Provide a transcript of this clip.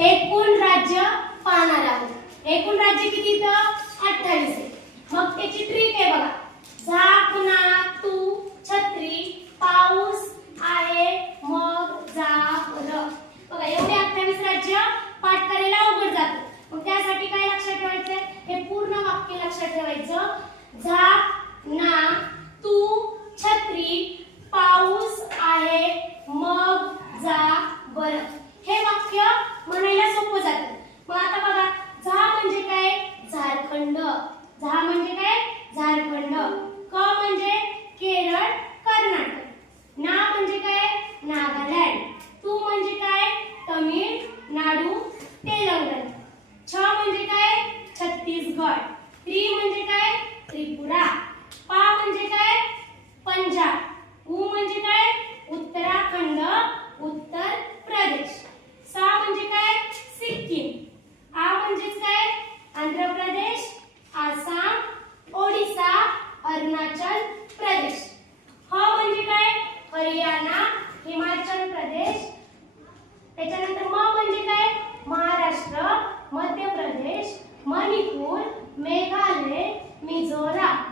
एकूण राज्य पाहणार आहोत। एकूण राज्य किती तर 28 आहे। मग त्याची ट्रिक आहे बघा, झाक ना तू छत्री पाऊस आहे मग जाबर। बघा एवढे 28 राज्य पाठ करायला अवघड जातं, मग त्यासाठी काय लक्षात ठेवायचं, हे पूर्ण वाक्य लक्षात ठेवायचं। झाक ना तू छत्री पाऊस आहे मग जा बरं। हे वाक्य म्हणायला सोपं जातं। मग आता बघा, झा म्हणजे काय, झारखंड। झा म्हणजे काय, झारखंड। क म्हणजे केरळ कर्नाटक। ना म्हणजे काय, नागालँड। तू म्हणजे काय, तमिळनाडू तेलंगणा। छ म्हणजे काय, छत्तीसगड। त्रि म्हणजे काय, त्रिपुरा। पा म्हणजे काय, पंजाब। उ म्हणजे काय, उत्तराखंड उत्तर प्रदेश। सा म्हणजे काय, सिक्कीम। आ म्हणजे काय, आंध्र प्रदेश आसाम ओडिसा अरुणाचल प्रदेश। ह म्हणजे काय, हरियाणा हिमाचल प्रदेश। त्याच्यानंतर म म्हणजे काय, महाराष्ट्र मध्य प्रदेश मणिपूर मेघालय मिझोराम।